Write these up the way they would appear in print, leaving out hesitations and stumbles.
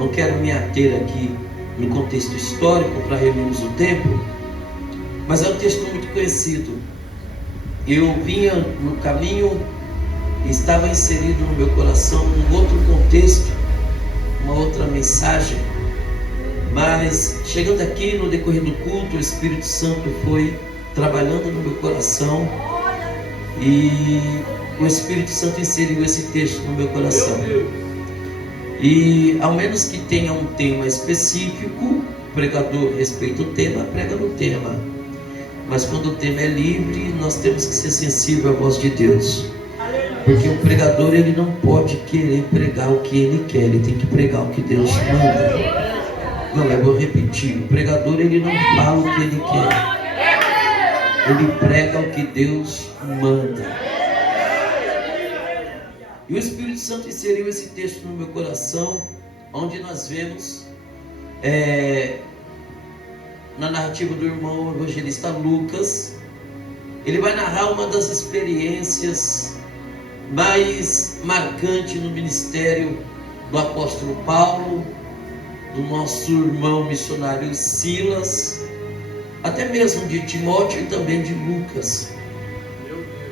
Não quero me ater aqui no contexto histórico para reunirmos o tempo, mas é um texto muito conhecido. Eu vinha no caminho e estava inserido no meu coração um outro contexto, uma outra mensagem, mas chegando aqui no decorrer do culto, o Espírito Santo foi trabalhando no meu coração e o Espírito Santo inseriu esse texto no meu coração. E ao menos que tenha um tema específico, o pregador respeita o tema, prega no tema. Mas quando o tema é livre, nós temos que ser sensível à voz de Deus. Porque o pregador, ele não pode querer pregar o que ele quer, ele tem que pregar o que Deus manda. Não, eu vou repetir, o pregador, ele não fala o que ele quer, ele prega o que Deus manda. E o Espírito Santo inseriu esse texto no meu coração, onde nós vemos na narrativa do irmão evangelista Lucas, ele vai narrar uma das experiências mais marcantes no ministério do apóstolo Paulo, do nosso irmão missionário Silas, até mesmo de Timóteo e também de Lucas.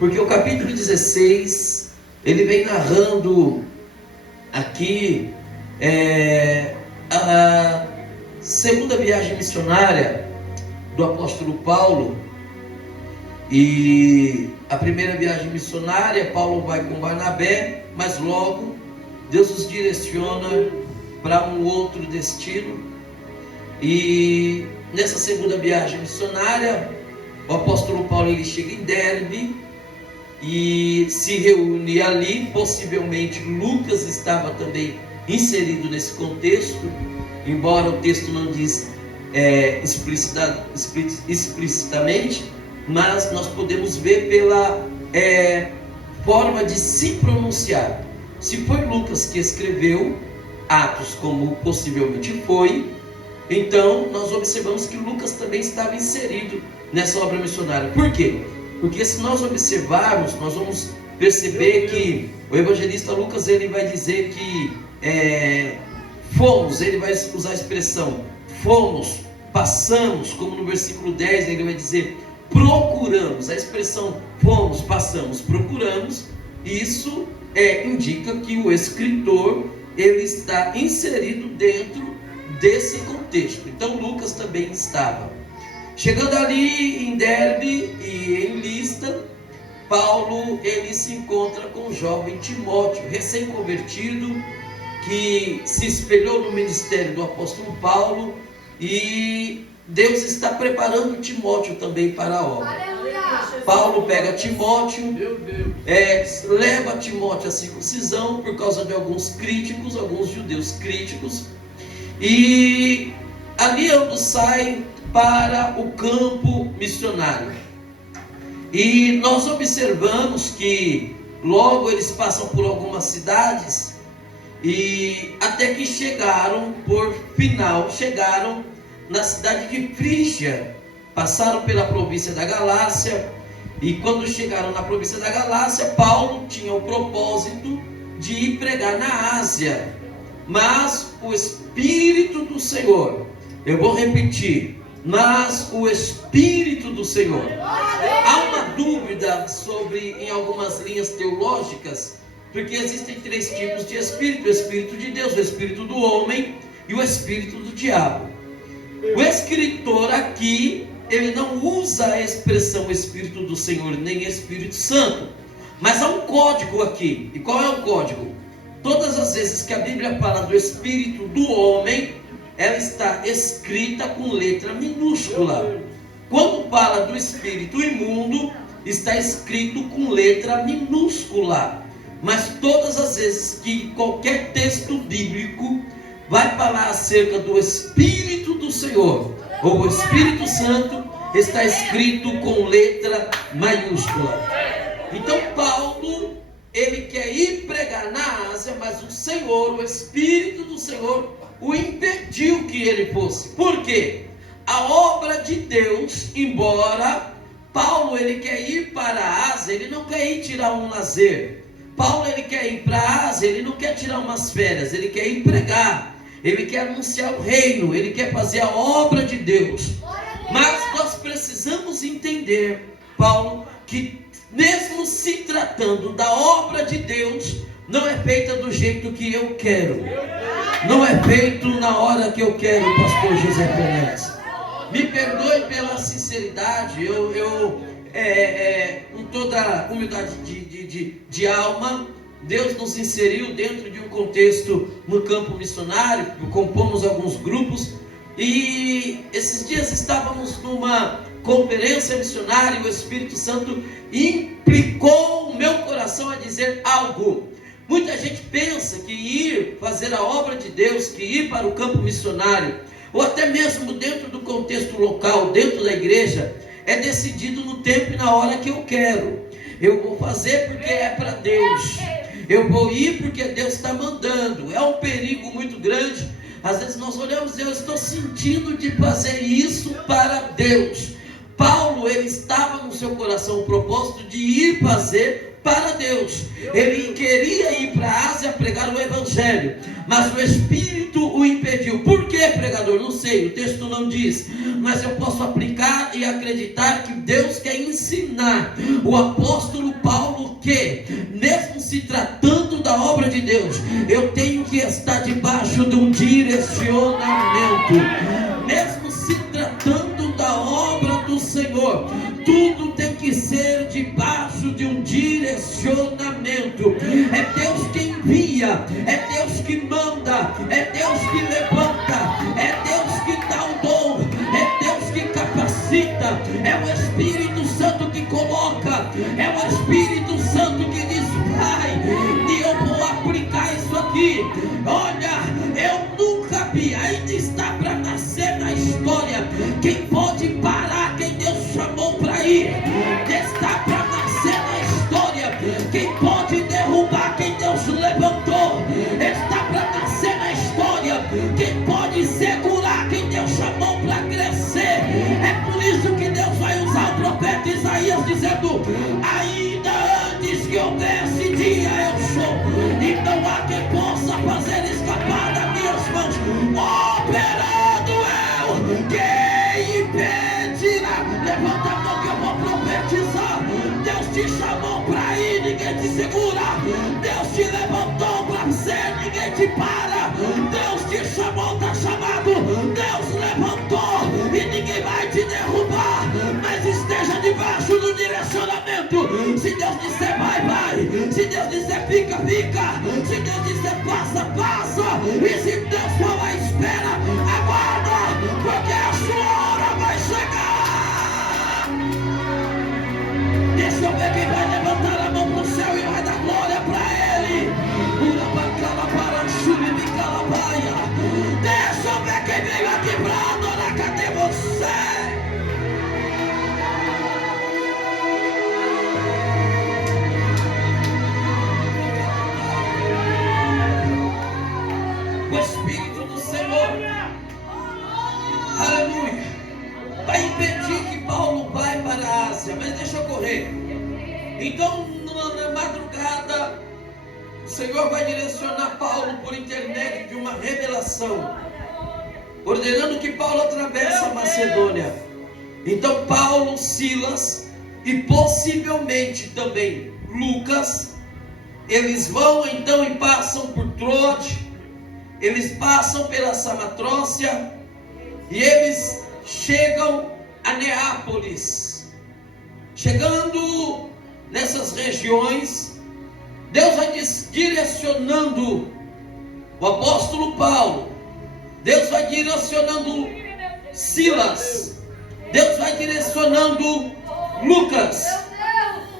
Porque o capítulo 16, ele vem narrando aqui a segunda viagem missionária do apóstolo Paulo. E a primeira viagem missionária, Paulo vai com Barnabé, mas logo Deus os direciona para um outro destino. E nessa segunda viagem missionária, o apóstolo Paulo, ele chega em Derbe e se reúne ali. Possivelmente Lucas estava também inserido nesse contexto, embora o texto não diz explicitamente, mas nós podemos ver pela forma de se pronunciar. Se foi Lucas que escreveu Atos, como possivelmente foi, então nós observamos que Lucas também estava inserido nessa obra missionária. Por quê? Porque se nós observarmos, nós vamos perceber que o evangelista Lucas, ele vai dizer que fomos, ele vai usar a expressão fomos, passamos, como no versículo 10 ele vai dizer procuramos. A expressão fomos, passamos, procuramos, isso indica que o escritor, ele está inserido dentro desse contexto. Então Lucas também estava. Chegando ali em Derbe e em Listra, Paulo, ele se encontra com o jovem Timóteo, recém-convertido, que se espelhou no ministério do apóstolo Paulo, e Deus está preparando Timóteo também para a obra. Aleluia. Paulo pega Timóteo, leva Timóteo à circuncisão por causa de alguns judeus críticos, e ali ambos saem para o campo missionário. E nós observamos que logo eles passam por algumas cidades, e até que chegaram na cidade de Frígia, passaram pela província da Galácia, e quando chegaram na província da Galácia, Paulo tinha o propósito de ir pregar na Ásia, mas o Espírito do Senhor, eu vou repetir, mas o Espírito do Senhor, há uma dúvida sobre, em algumas linhas teológicas, porque existem 3 tipos de espírito: o Espírito de Deus, o Espírito do homem e o Espírito do diabo. O escritor aqui, ele não usa a expressão Espírito do Senhor nem Espírito Santo, mas há um código aqui. E qual é o código? Todas as vezes que a Bíblia fala do Espírito do homem, ela está escrita com letra minúscula. Quando fala do Espírito imundo, está escrito com letra minúscula. Mas todas as vezes que qualquer texto bíblico vai falar acerca do Espírito do Senhor, ou o Espírito Santo, está escrito com letra maiúscula. Então Paulo, ele quer ir pregar na Ásia, mas o Senhor, o Espírito do Senhor, o impediu que ele fosse. Por quê? A obra de Deus, embora Paulo, ele quer ir para a Ásia, ele não quer ir tirar um lazer. Paulo, ele quer ir para a Ásia, ele não quer tirar umas férias, ele quer ir pregar. ele quer anunciar o reino, ele quer fazer a obra de Deus. Mas nós precisamos entender, Paulo, que mesmo se tratando da obra de Deus, não é feita do jeito que eu quero, não é feito na hora que eu quero, pastor José Pérez. Me perdoe pela sinceridade, com toda humildade de alma, Deus nos inseriu dentro de um contexto no campo missionário, compomos alguns grupos, e esses dias estávamos numa conferência missionária e o Espírito Santo implicou o meu coração a dizer algo. Muita gente pensa que ir fazer a obra de Deus, que ir para o campo missionário, ou até mesmo dentro do contexto local, dentro da igreja, é decidido no tempo e na hora que eu quero. Eu vou fazer porque é para Deus, eu vou ir porque Deus está mandando. É um perigo muito grande. Às vezes nós olhamos e eu estou sentindo de fazer isso para Deus. Paulo, ele estava no seu coração o propósito de ir fazer para Deus. Ele queria ir para a Ásia pregar o Evangelho, mas o Espírito o impediu. Por que, pregador? Não sei, o texto não diz, mas eu posso aplicar e acreditar que Deus quer ensinar o apóstolo Paulo que, mesmo se tratando da obra de Deus, eu tenho que estar debaixo de um direcionamento. Mesmo se tratando da obra do Senhor, tudo tem que ser debaixo de um direcionamento. É Deus que envia, é Deus que manda, é Deus que levanta, é Deus que dá o dom, é Deus que capacita, é o Espírito Santo que coloca, é o Espírito Santo que diz: vai, e eu vou aplicar isso aqui. Olha, eu nunca vi, ainda está para nascer na história, quem pode parar quem Deus chamou para ir. Está para nascer na história, quem pode derrubar quem Deus levantou. Está para nascer na história, quem pode segurar quem Deus chamou para crescer. É por isso que Deus vai usar o profeta Isaías dizendo: ainda antes que houvesse dia eu sou, e não há quem possa fazer escapar das minhas mãos. Operando eu, quem impedirá? Levanta a mão que eu vou profetizar. Deus te chamou para ir, ninguém te segura. Deus te levantou para ser, ninguém te para. Deus te chamou, está chamado. Deus levantou e ninguém vai te derrubar. Mas esteja debaixo do direcionamento. Se Deus disser vai, vai. Se Deus disser fica, fica. Se Deus disser passa, passa. E se Deus falar espera, aguarda, porque a sua hora vai chegar. Deixa eu ver quem vai levantar a mão para o céu e vai dar glória para Ele. Deixa eu ver quem veio aqui para adorar. Cadê você? O Espírito do Senhor, aleluia, vai impedir que Paulo vai para a Ásia. Mas deixa eu correr. Então, na madrugada, o Senhor vai direcionar Paulo por intermédio de uma revelação, ordenando que Paulo atravesse a Macedônia. Então Paulo, Silas e possivelmente também Lucas, eles vão então e passam por Troade, eles passam pela Samatrócia e eles chegam a Neápolis. Chegando nessas regiões, Deus vai direcionando o apóstolo Paulo, Deus vai direcionando Silas, Deus vai direcionando Lucas,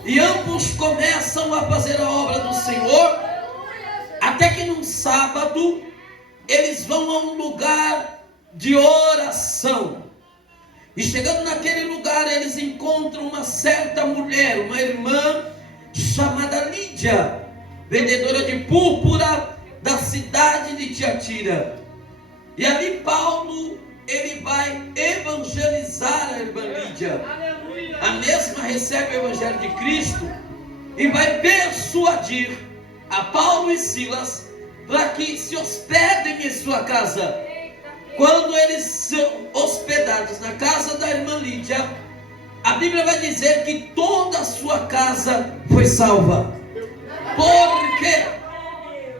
e ambos começam a fazer a obra do Senhor, até que num sábado eles vão a um lugar de oração. E chegando naquele lugar, eles encontram uma certa mulher, uma irmã chamada Lídia, vendedora de púrpura da cidade de Tiatira. E ali Paulo, ele vai evangelizar a irmã Lídia. A mesma recebe o evangelho de Cristo e vai persuadir a Paulo e Silas para que se hospedem em sua casa. Quando eles são hospedados na casa da irmã Lídia, a Bíblia vai dizer que toda a sua casa foi salva. Porque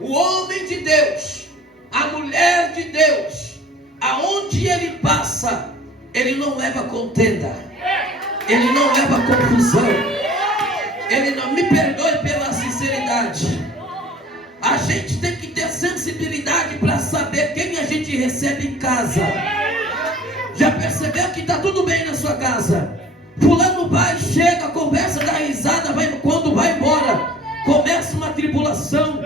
o homem de Deus, a mulher de Deus, aonde ele passa, ele não leva contenda, ele não leva confusão, ele não, me perdoe pela sinceridade, a gente tem que ter sensibilidade para saber quem a gente recebe em casa. Já percebeu que está tudo bem na sua casa? Fulano vai, chega, conversa, dá risada, quando vai embora, começa uma tribulação.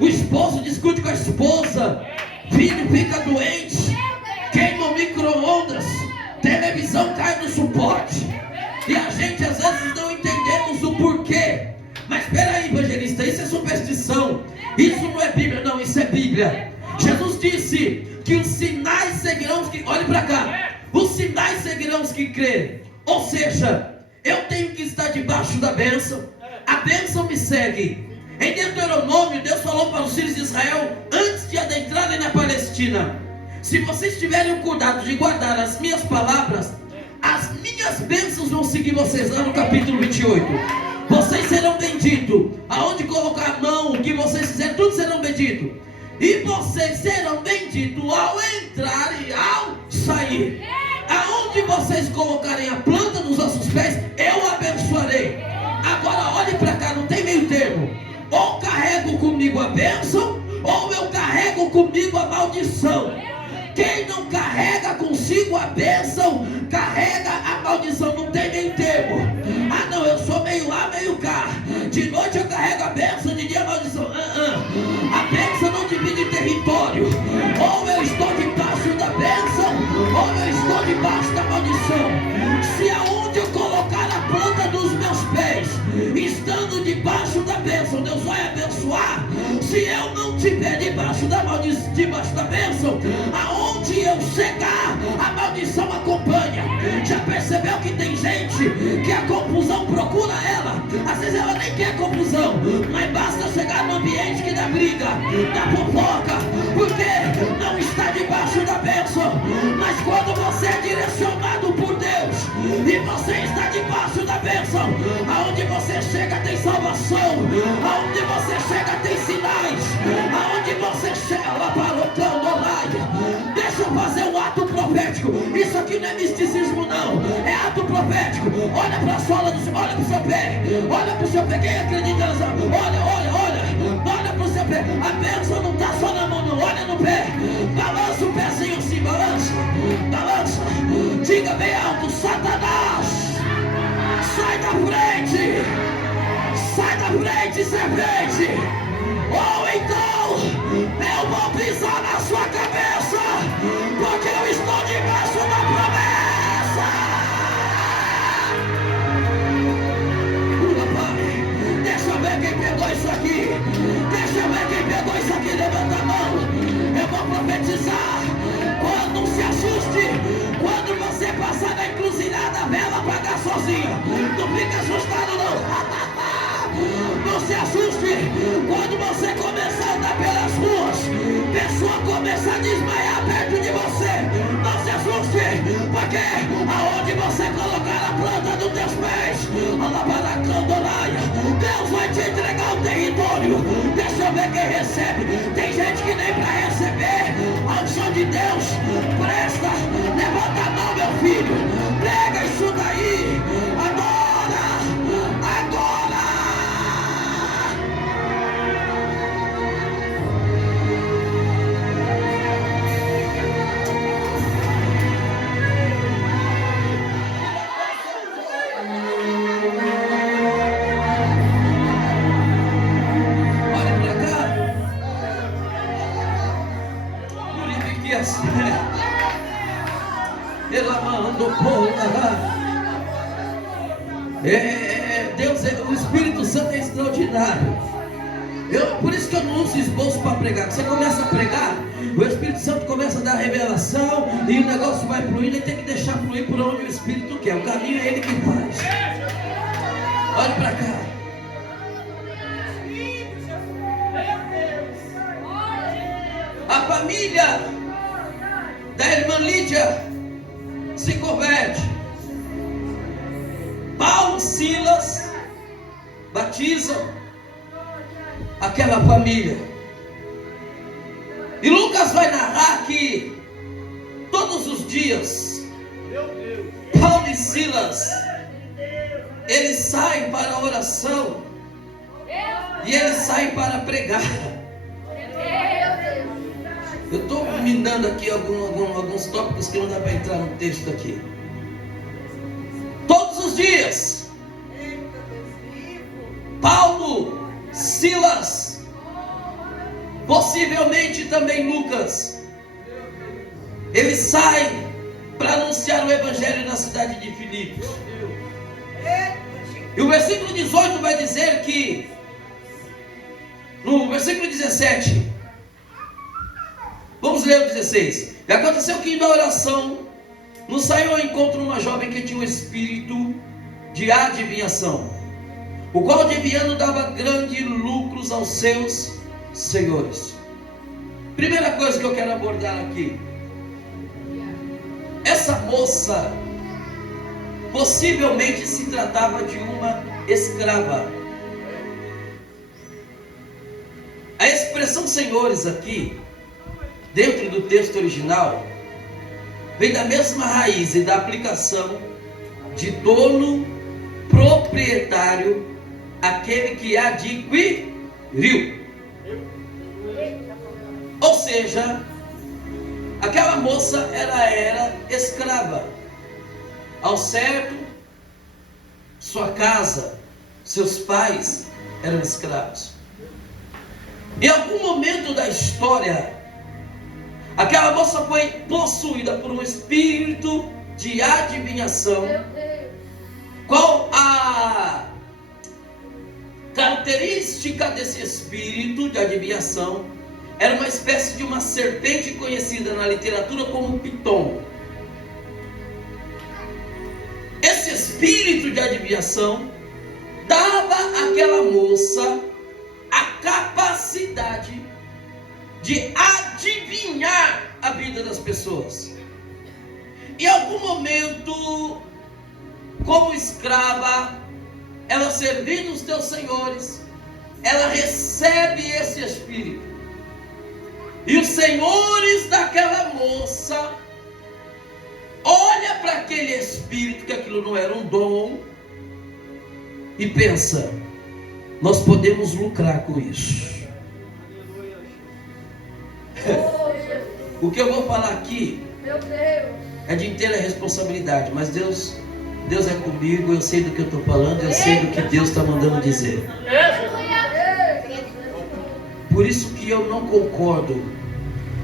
O esposo discute com a esposa, filho fica doente, queima o micro-ondas, televisão cai no suporte, e a gente às vezes não entendemos o porquê. Mas espera aí, evangelista, isso é superstição, isso não é Bíblia, não, isso é Bíblia. Jesus disse que os sinais seguirão os que, olhe para cá, os sinais seguirão os que crerem. Ou seja, eu tenho que estar debaixo da bênção, a bênção me segue. Em Deuteronômio, Deus falou para os filhos de Israel, antes de adentrarem na Palestina: se vocês tiverem o cuidado de guardar as minhas palavras, as minhas bênçãos vão seguir vocês. Lá no capítulo 28, vocês serão benditos, aonde colocar a mão, o que vocês fizerem, tudo serão benditos. E vocês serão benditos ao entrar e ao sair. Aonde vocês colocarem a planta dos vossos pés, eu abençoarei. Agora olhe para cá, não tem meio termo. Ou carrego comigo a bênção, ou eu carrego comigo a maldição. Quem não carrega consigo a bênção, carrega a maldição, não tem meio termo. Ah não, eu sou meio lá, meio cá. De noite eu carrego a bênção, de dia a maldição. A bênção não divide território. Ou eu estou debaixo da bênção, ou eu estou debaixo da maldição. Se aonde eu colocar a planta dos meus pés, estando debaixo da bênção, Deus vai abençoar. Se eu não estiver debaixo da maldição, debaixo da bênção, aonde eu chegar, a maldição acompanha. Já percebeu que tem gente que a confusão procura ela? Às vezes ela nem quer confusão, mas basta chegar no ambiente que dá briga, dá fofoca, porque não está debaixo da bênção. Mas quando você é direcionado por Deus e você está debaixo da bênção, aonde você chega tem salvação, aonde você chega tem sinais, aonde você chega lá para o cão. Deixa eu fazer um ato profético. Isso aqui não é misticismo não, é ato profético. Olha para a sola do seu, olha para o seu pé, olha para o seu pé. Quem acredita nessa? Olha para o seu pé. A bênção não está só na mão não, olha no pé. Balança o pezinho assim, balança. Diga bem alto: Satanás, sai da frente, serpente. Ou então eu vou pisar na sua cabeça, porque eu estou debaixo da promessa. Pai, deixa eu ver quem pegou isso aqui. Levanta a mão. Eu vou profetizar. Não se assuste quando você passar na encruzilhada, a vela apagar sozinha. Não fica assustado não. Não se assuste quando você começar a andar pelas ruas, pessoa começar a desmaiar perto de você. Não se assuste, porque aonde você colocar a planta dos teus pés, Deus vai te entregar o território. Deixa eu ver quem recebe. Tem gente que nem para receber a unção de Deus presta. Levanta a mão, meu filho, prega isso daí. Agora. Deus, o Espírito Santo é extraordinário. Por isso que eu não uso esboço para pregar. Você começa a pregar, o Espírito Santo começa a dar revelação e o negócio vai fluindo. E tem que deixar fluir por onde o Espírito quer. O caminho é Ele que faz. Olha para cá. irmã Lídia se converte. Paulo e Silas batizam aquela família. E Lucas vai narrar que todos os dias Paulo e Silas, eles saem para a oração e eles saem para pregar. Eu estou minando aqui alguns tópicos que não dá para entrar no texto aqui. Todos os dias Paulo, Silas, possivelmente também Lucas, eles saem para anunciar o evangelho na cidade de Filipos. E o versículo 18 vai dizer que, no versículo 17, vamos ler o 16. E aconteceu que na oração nos saiu ao encontro uma jovem que tinha um espírito de adivinhação, o qual adivinhando dava grandes lucros aos seus senhores. Primeira coisa que eu quero abordar aqui: essa moça possivelmente se tratava de uma escrava. A expressão senhores aqui, dentro do texto original, vem da mesma raiz e da aplicação de dono, proprietário, aquele que adquiriu. Ou seja, aquela moça ela era escrava. Ao certo, sua casa, seus pais eram escravos. Em algum momento da história, aquela moça foi possuída por um espírito de adivinhação. Qual a característica desse espírito de adivinhação? Era uma espécie de uma serpente conhecida na literatura como Piton. Esse espírito de adivinhação dava àquela moça a capacidade de adivinhar a vida das pessoas. Em algum momento, como escrava, ela servindo os teus senhores, ela recebe esse espírito. E os senhores daquela moça olha para aquele espírito, que aquilo não era um dom, e pensa: nós podemos lucrar com isso. O que eu vou falar aqui é de inteira responsabilidade, mas Deus é comigo, eu sei do que eu estou falando, eu sei do que Deus está mandando dizer. Por isso que eu não concordo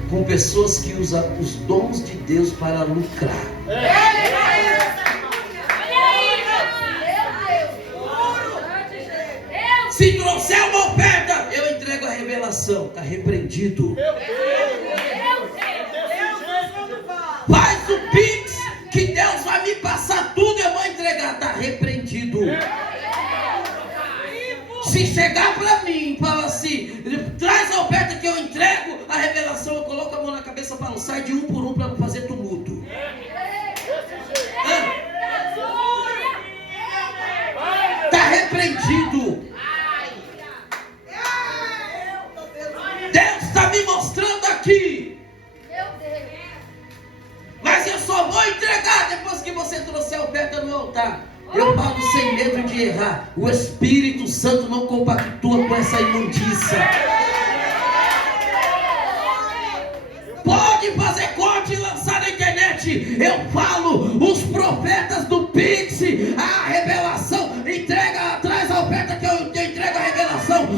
com pessoas que usam os dons de Deus para lucrar. Se trouxer uma oferta, eu entrego a revelação. Está repreendido. Faz o Pix, que Deus vai me passar tudo, eu vou entregar. Está repreendido. Se chegar para mim e falar assim: traz a oferta que eu entrego, a revelação, eu coloco a mão na cabeça e falo: sai de um por um para não fazer tumulto. Está repreendido. Deus está me mostrando aqui. Mas eu só vou entregar depois que você trouxer a oferta no altar. Eu falo sem medo de errar. O Espírito Santo não compactua com essa imundícia. Pode fazer corte e lançar na internet. Eu falo, os profetas do Pix, a revelação, entrega, traz a oferta que eu entrego a revelação.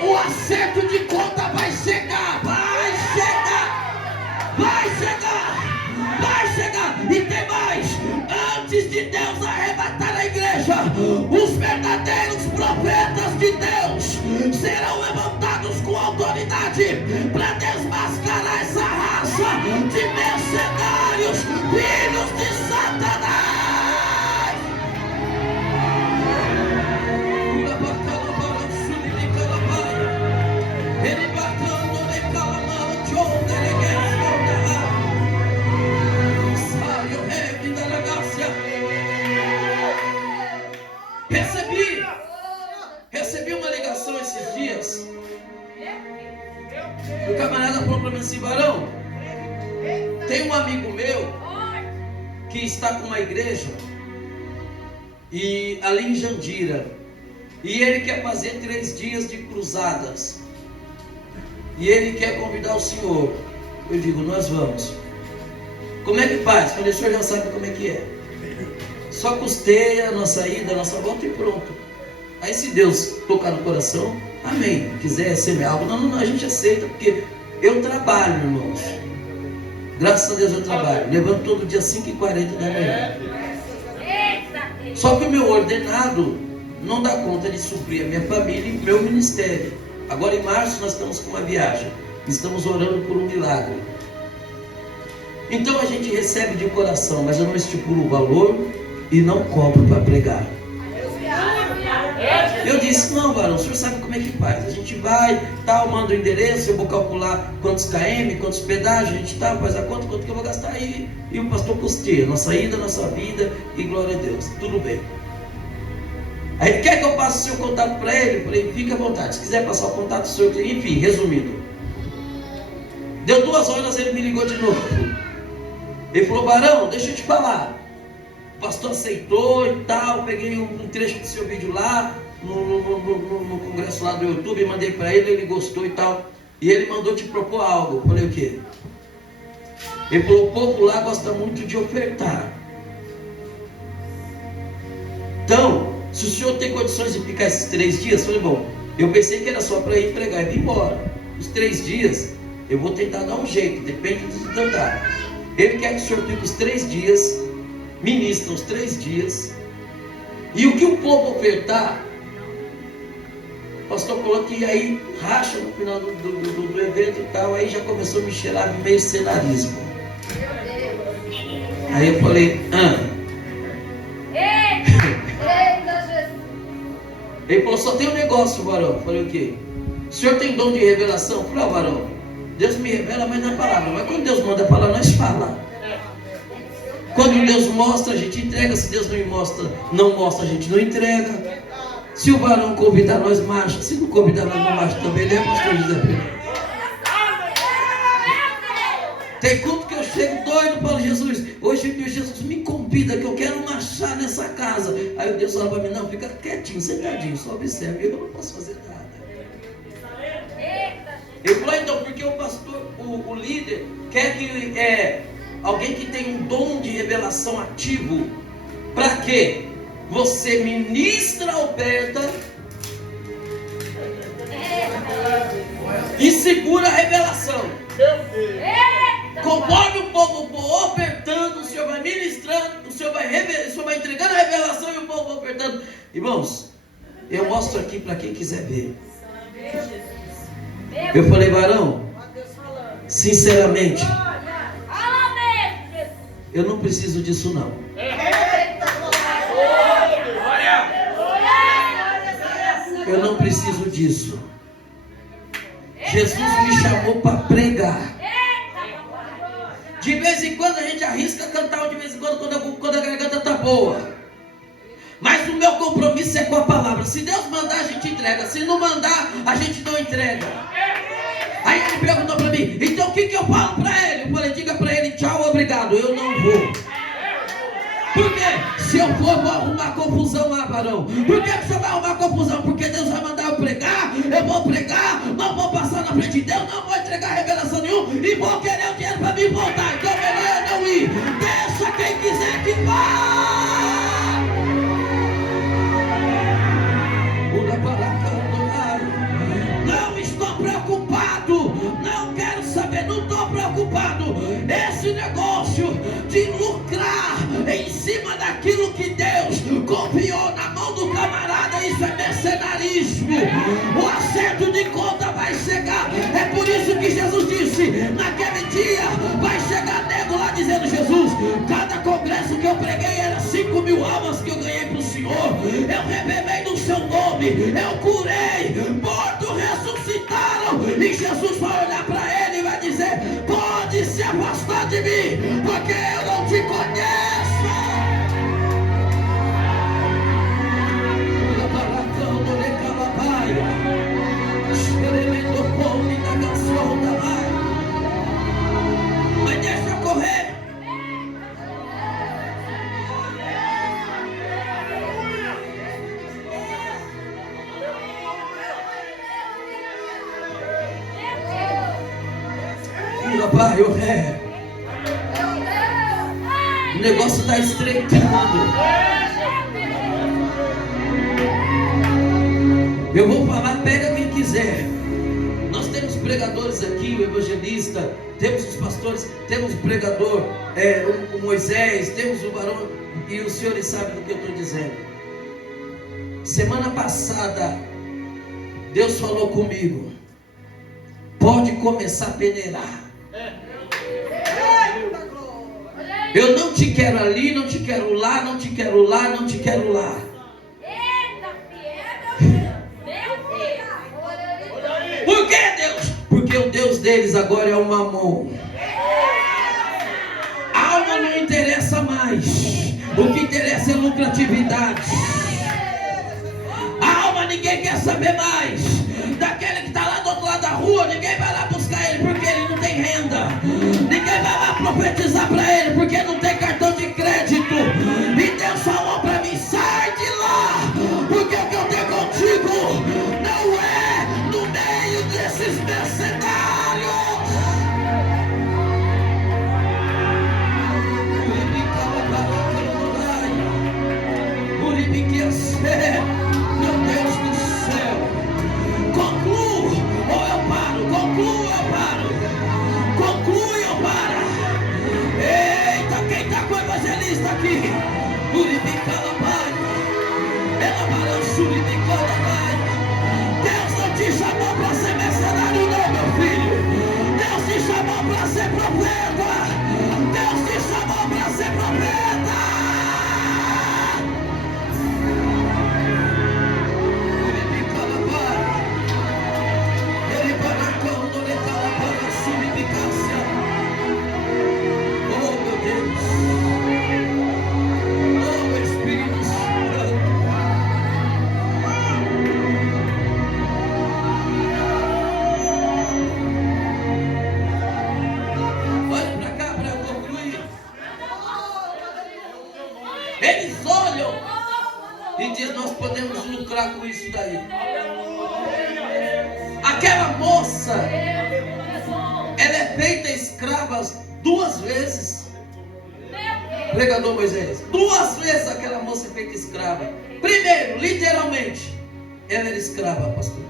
O acerto de conta vai chegar, vai chegar, vai chegar, vai chegar. E tem mais: antes de Deus arrebatar a igreja, os verdadeiros profetas de Deus serão levantados com autoridade para desmascarar essa raça de mercenários, filhos de Satanás. Tem um amigo meu que está com uma igreja e ali em Jandira, e ele quer fazer 3 dias de cruzadas, e ele quer convidar o senhor. Eu digo, nós vamos. Como é que faz? Falei, o senhor já sabe como é que é. Só custeia a nossa ida, a nossa volta e pronto. Aí se Deus tocar no coração, amém. Quiser semear algo, não, a gente aceita, porque eu trabalho, irmãos. Graças a Deus eu trabalho. Levanto todo dia 5h40 da manhã. Só que o meu ordenado não dá conta de suprir a minha família e meu ministério. Agora em março nós estamos com uma viagem. Estamos orando por um milagre. Então a gente recebe de coração, mas eu não estipulo o valor e não cobro para pregar. Eu disse, não, varão, o senhor sabe como é que faz. A gente vai, tal, manda o endereço, eu vou calcular quantos km, quantos pedágios, a gente faz a conta, quanto que eu vou gastar aí. E o pastor custeia, nossa ida, nossa vida, e glória a Deus, tudo bem. Aí quer que eu passe o seu contato para ele? Eu falei, fica à vontade, se quiser passar o contato do senhor, enfim, resumindo. Deu 2 horas, ele me ligou de novo. Ele falou, varão, deixa eu te falar. O pastor aceitou e tal, peguei um trecho do seu vídeo lá, no congresso lá do YouTube, mandei para ele, ele gostou e tal. E ele mandou te propor algo. Eu falei, o quê? Ele falou, o povo lá gosta muito de ofertar. Então, se o senhor tem condições de ficar esses 3 dias, eu falei, bom, eu pensei que era só para ir pregar e vir embora. Os 3 dias, eu vou tentar dar um jeito, depende do tentar. Ele quer que o senhor fique os 3 dias, ministra os 3 dias, e o que o povo ofertar, o pastor falou que aí racha no final do evento e tal, aí já começou a me cheirar de meio cenarismo. Aí eu falei, Ele falou, só tem um negócio, varão. Eu falei, o quê? O senhor tem dom de revelação? Eu falei, varão, Deus me revela, mas na palavra. Mas quando Deus manda a palavra, nós falamos. Quando Deus mostra, a gente entrega. Se Deus não mostra, a gente não entrega. Se o varão convidar, nós marcha. Se não convidar, nós não marcha também, né, pastor José Pedro? Tem culto que eu chego doido para Jesus. Hoje meu Jesus me convida que eu quero marchar nessa casa. Aí o Deus fala para mim, não, fica quietinho, sentadinho, só observe, eu não posso fazer nada. Eu falei, então, porque o pastor, o líder, quer que alguém que tem um dom de revelação ativo. Para quê? Você ministra a oferta e segura a revelação. Conforme o povo for ofertando, o Senhor vai ministrando, o Senhor vai entregando a revelação e o povo vai ofertando. Irmãos, eu mostro aqui para quem quiser ver. Eu falei, varão, sinceramente, eu não preciso disso não. Eu não preciso disso. Jesus me chamou para pregar. De vez em quando a gente arrisca cantar, de vez em quando a garganta está boa. Mas o meu compromisso é com a palavra. Se Deus mandar, a gente entrega. Se não mandar, a gente não entrega. Aí ele perguntou para mim, então o que eu falo para ele? Eu falei, diga para ele, tchau, obrigado, eu não vou. Por quê? Se eu for, vou arrumar confusão lá, varão. Por que você vai arrumar confusão? Porque Deus vai mandar eu pregar, não vou passar na frente de Deus, não vou entregar revelação nenhuma e vou querer o dinheiro para me voltar. Então melhor eu não ir. Deixa quem quiser que vá. Não estou preocupado, não quero saber, não estou preocupado. Esse negócio de lucrar em cima daquilo que Deus confiou na mão do camarada, isso é mercenarismo. O acerto de conta vai chegar. É por isso que Jesus disse, naquele dia vai chegar nego lá dizendo, Jesus, cada congresso que eu preguei era 5.000 almas que eu ganhei para o Senhor. Eu revelei no seu nome, eu curei, mortos ressuscitaram. E Jesus vai olhar para ele e vai dizer, pode se afastar de mim, porque eu não te conheço. Mas deixa eu correr pai, o negócio está estreitando. Eu vou falar, pega quem quiser. Nós temos pregadores aqui, o evangelista, temos os pastores, temos o pregador, o Moisés, temos o varão, e os senhores sabem do que eu estou dizendo. Semana passada, Deus falou comigo: pode começar a peneirar. Eu não te quero ali, não te quero lá, não te quero lá, não te quero lá. Por que, Deus? Porque o Deus deles agora é o Mamon. A alma não interessa mais. O que interessa é lucratividade. A alma ninguém quer saber mais. Daquele que está lá do outro lado da rua, ninguém vai lá buscar ele porque ele não tem renda. Ninguém vai lá profetizar para ele porque não tem cartão de crédito. E Deus falou para mim: sai de lá, porque o que eu tenho contigo não é no meio desses mercenários. Meu Deus do céu, concluo ou eu paro, concluo ou eu paro, concluo e eu paro. Eita, quem está com o evangelista aqui? Uribicalabai, ela balança uribicalabai. Deus não te chamou para ser mercenário não, meu filho. Deus te chamou para ser profeta. Deus te chamou para ser profeta. Eles olham e dizem: nós podemos lucrar com isso daí. Aquela moça, ela é feita escrava 2 vezes. Pregador Moisés, 2 vezes aquela moça é feita escrava. Primeiro, literalmente, ela era escrava, pastor.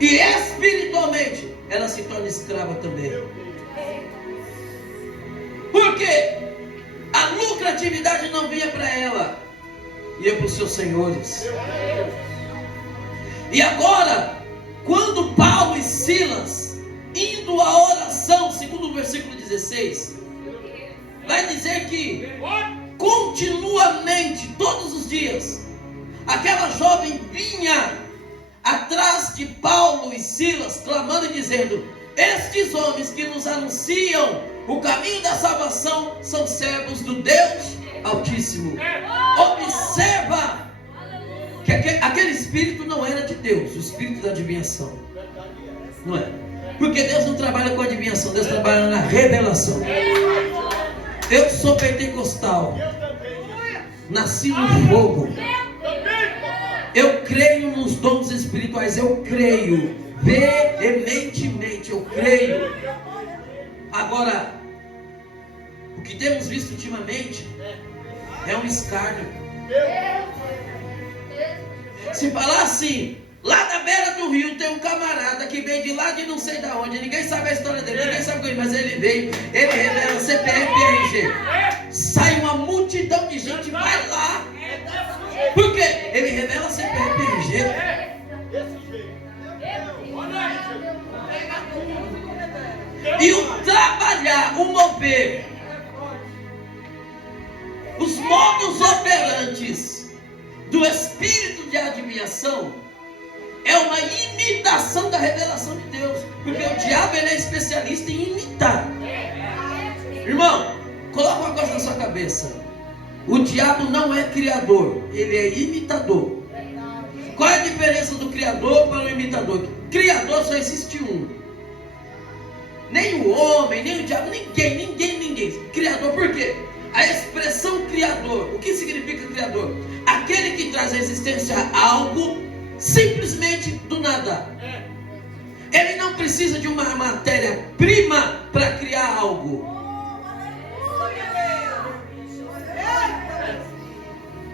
E espiritualmente, ela se torna escrava também. Por quê? A lucratividade não vinha para ela, ia para os seus senhores. E agora, quando Paulo e Silas, indo à oração, segundo o versículo 16, vai dizer que continuamente, todos os dias, aquela jovem vinha atrás de Paulo e Silas, clamando e dizendo: estes homens que nos anunciam o caminho da salvação são servos do Deus Altíssimo. Observa que aquele espírito não era de Deus, o espírito da adivinhação. Não é? Porque Deus não trabalha com adivinhação, Deus trabalha na revelação. Eu sou pentecostal, nasci no fogo. Eu creio nos dons espirituais, eu creio veementemente, eu creio. Agora, o que temos visto ultimamente é um escárnio. Se falar assim, lá na beira do rio tem um camarada que veio de lá de não sei da onde, ninguém sabe a história dele, ninguém sabe coisa, mas ele veio, ele revela CPF e RG. Sai uma multidão de gente, vai lá. Por quê? Ele revela CPF e RG. E o trabalhar, o mover, os modos operantes do espírito de adivinhação é uma imitação da revelação de Deus. Porque o diabo, ele é especialista em imitar. Irmão, coloca uma coisa na sua cabeça: o diabo não é criador, ele é imitador. Qual é a diferença do criador para o imitador? Criador só existe um. Nem o homem, nem o diabo, ninguém. Criador, por quê? A expressão criador, o que significa criador? Aquele que traz à existência algo simplesmente do nada. Ele não precisa precisa de uma matéria-prima para criar algo.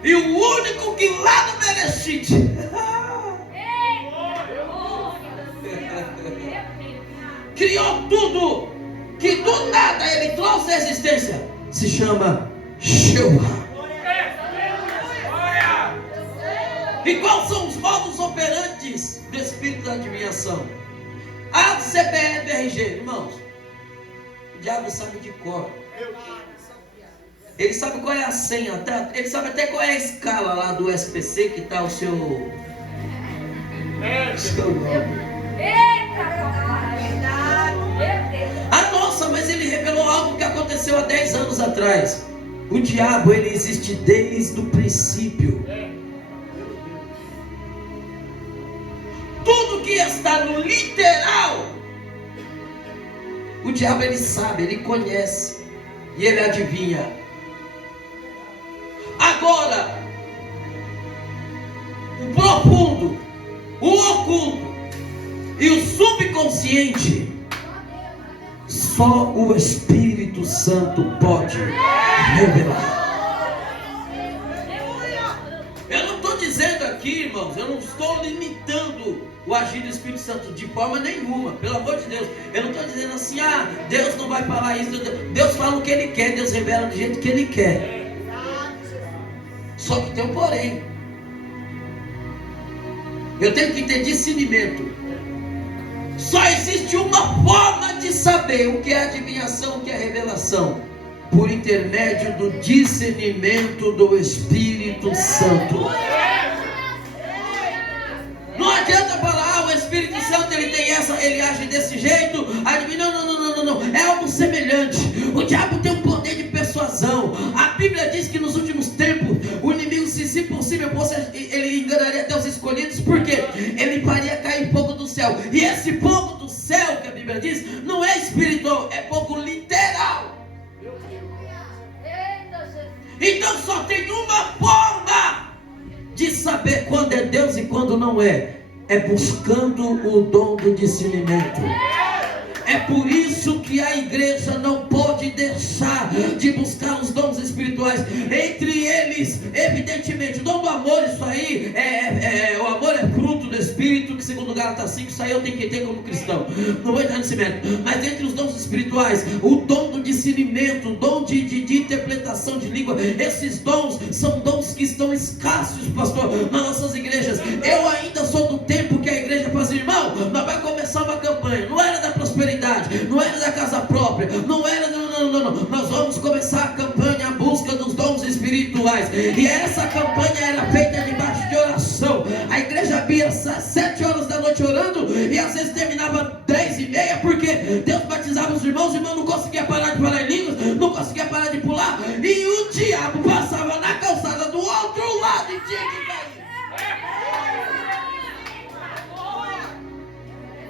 E o único que lá no Bereshit criou tudo, que do nada ele trouxe a existência, se chama Jeová. E quais são os modos operantes do espírito da adivinhação? A CBFRG, irmãos, o diabo sabe de cor. Ele sabe qual é a senha, ele sabe até qual é a escala lá do SPC que está o seu nome. Ah, nossa, mas ele revelou algo que aconteceu há 10 anos atrás. O diabo, ele existe desde o princípio. Tudo que está no literal, o diabo, ele sabe, ele conhece e ele adivinha. Agora, o profundo, o oculto e o subconsciente, só o Espírito Santo pode revelar. Eu não estou dizendo aqui, irmãos, eu não estou limitando o agir do Espírito Santo de forma nenhuma, pelo amor de Deus. Eu não estou dizendo assim, Deus não vai falar isso. Deus fala o que Ele quer, Deus revela do jeito que Ele quer. Só que tem um porém. Eu tenho que ter discernimento. Só existe uma forma de saber o que é adivinhação, o que é revelação: por intermédio do discernimento do Espírito Santo. Não adianta falar, o Espírito Santo ele tem ele age desse jeito. Não. É algo semelhante. O diabo tem um poder de persuasão. A Bíblia diz que nos últimos tempos o inimigo, se possível fosse, ele enganaria até os escolhidos, porque ele faria cair fogo do céu. E esse fogo do céu que a Bíblia diz não é espiritual, é fogo literal. Então só tem uma forma de saber quando é Deus e quando não é buscando o dom do discernimento. É por isso que a igreja não pode deixar de buscar os dons espirituais. Entre eles, evidentemente, o dom do amor, isso aí, o amor é fruto do Espírito, que segundo Gálatas 5, isso aí eu tenho que ter como cristão. Não vou entrar nesse mérito. Mas entre os dons espirituais, o dom do discernimento, o dom de interpretação de língua, esses dons são dons que estão escassos, pastor, nas nossas igrejas. Eu ainda sou do tempo que a igreja fazia, irmão, nós vamos começar uma campanha. Não era da prosperidade, não era da casa própria, não era, não. Nós vamos começar a campanha, a busca dos dons espirituais. E essa campanha era feita debaixo de oração. A igreja via 7 horas da noite orando, e às vezes terminava 10:30, porque Deus batizava os irmãos não conseguia parar de falar em línguas, não conseguia parar de pular, e o diabo passava na calçada do outro lado e tinha que cair.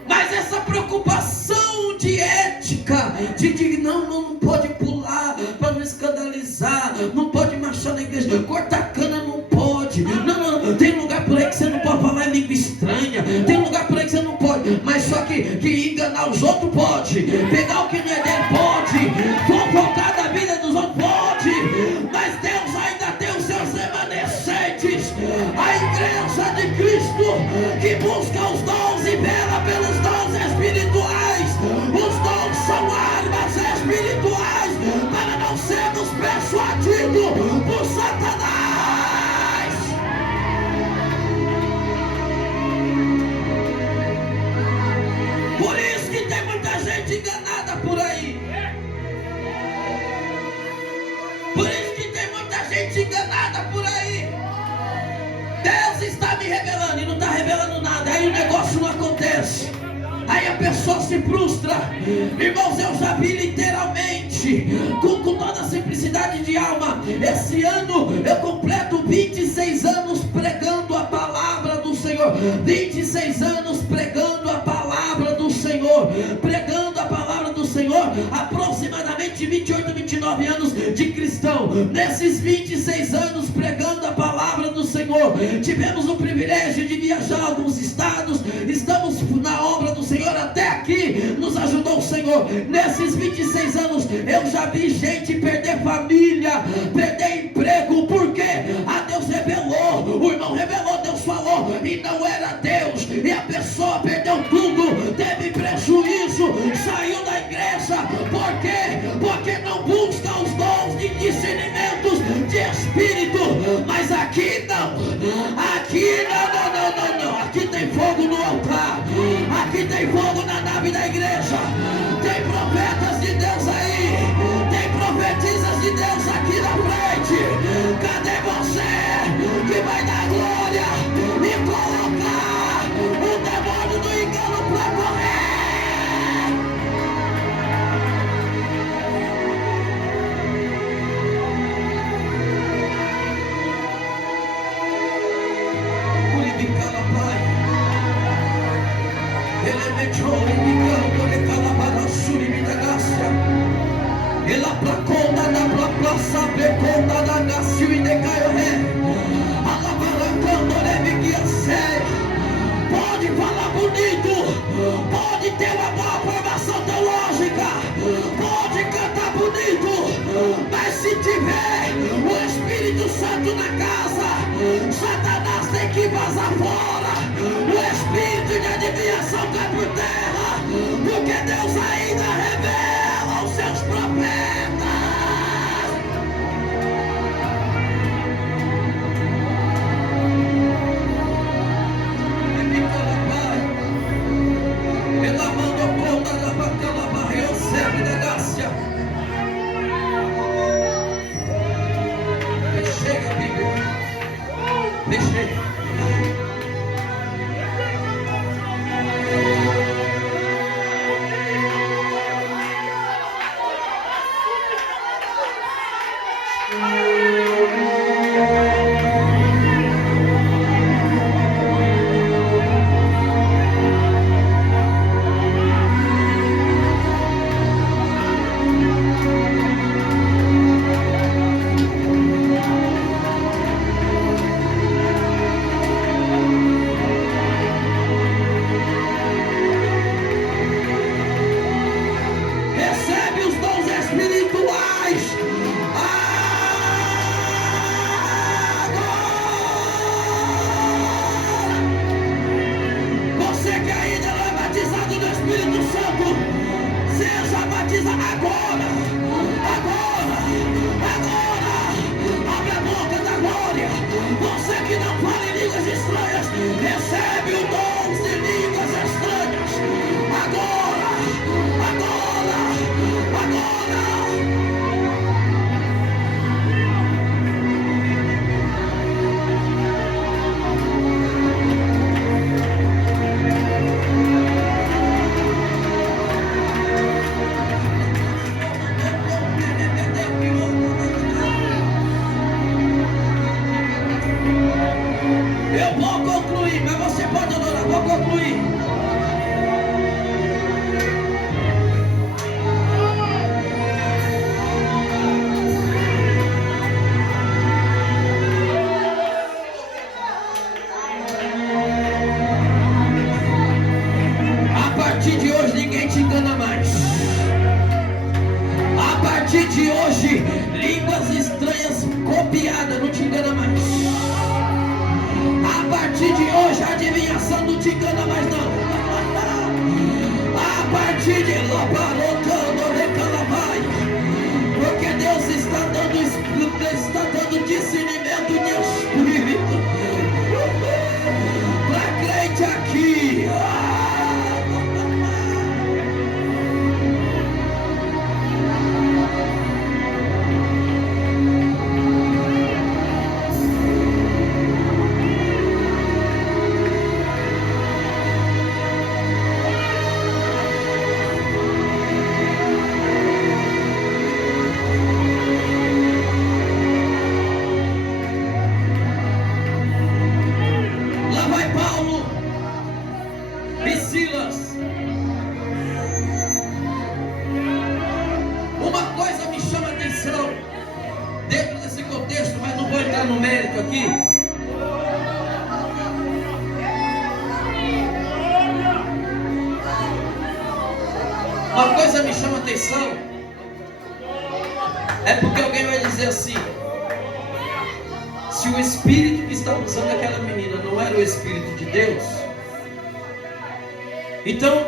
Mas essa preocupação de ética, de não pode pular para não escandalizar, não pode marchar na igreja, cortar cana não pode, não, tem lugar por aí que você não pode falar em língua estranha, tem lugar por aí que você não pode, mas só que enganar os outros pode, pegar o que não é dele pode, fofocar da vida dos outros pode, mas Deus ainda tem os seus remanescentes, a igreja de Cristo que busca os dons e vela pelos dons espirituais. Os dons são armas espirituais para não sermos persuadidos por Satanás. Por isso que tem muita gente enganada por aí. Por isso que tem muita gente enganada por aí. Deus está me revelando e não está revelando nada. Aí o negócio não acontece. Aí a pessoa se frustra. Irmãos, eu já vi literalmente, com toda a simplicidade de alma. Esse ano eu completo 26 anos pregando a palavra do Senhor. 26 anos pregando a palavra do Senhor. Pregando a palavra do Senhor. Senhor, aproximadamente 28, 29 anos de cristão. Nesses 26 anos pregando a palavra do Senhor, tivemos o privilégio de viajar a alguns estados, estamos na obra do Senhor até aqui, nos ajudou o Senhor. Nesses 26 anos eu já vi gente perder família, perder emprego, porque a Deus revelou, o irmão revelou, Deus falou, e não era Deus, e a pessoa perdeu tudo, teve prejuízo, saiu da igreja. Por quê? Porque não busca os dons de discernimentos de espírito. Mas aqui não, aqui não, aqui tem fogo no altar, aqui tem fogo na nave da igreja, tem profetas de Deus aí, tem profetisas de Deus aqui na frente. Cadê você que vai dar glória e colocar o demônio do engano para correr? Ela placonda na plaça, preconda na nacio e decaio ré. Alabaracando, leviquia séria. Pode falar bonito, pode ter uma boa formação teológica, pode cantar bonito, mas se tiver o Espírito Santo na casa, Satanás tem que vazar fora. O espírito de adivinhação cai por terra, porque Deus ainda revela os seus profetas. Ela mandou conta da bacana, barriou sempre da Gácia. Fechei a Bíblia. Fechei. no mérito aqui? Uma coisa me chama a atenção, é porque alguém vai dizer assim: se o espírito que está usando aquela menina não era o Espírito de Deus, então,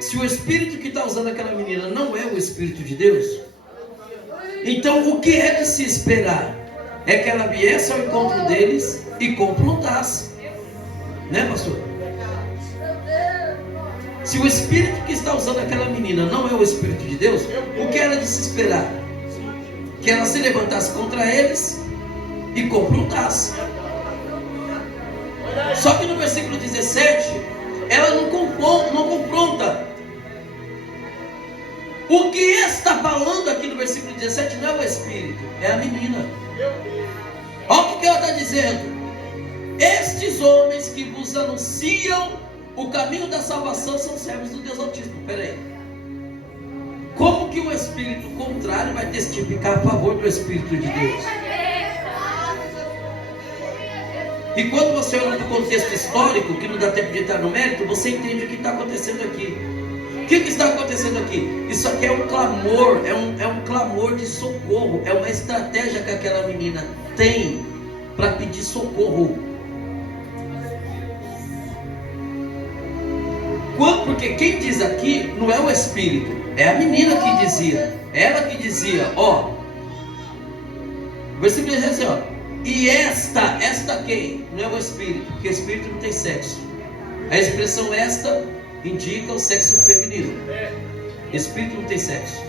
se o espírito que está usando aquela menina não é o Espírito de Deus, então o que é de se esperar? É que ela viesse ao encontro deles e confrontasse, né, pastor? Se o espírito que está usando aquela menina não é o Espírito de Deus, o que era de se esperar? Que ela se levantasse contra eles e confrontasse. Só que no versículo 17, ela não confronta. O que está falando aqui no versículo 17 não é o Espírito, é a menina. Olha o que ela está dizendo: estes homens que vos anunciam o caminho da salvação são servos do Deus Altíssimo. Peraí, como que o espírito contrário vai testificar a favor do Espírito de Deus? E quando você olha para o contexto histórico, que não dá tempo de entrar no mérito, você entende o que está acontecendo aqui. O que está acontecendo aqui? Isso aqui é um clamor, é um clamor de socorro, é uma estratégia que aquela menina tem para pedir socorro. Porque quem diz aqui não é o Espírito, é a menina que dizia, ela que dizia, ó, versículo 16 assim, ó, e esta quem? Não é o Espírito, porque o Espírito não tem sexo. A expressão esta indica o sexo feminino. Espírito não tem sexo.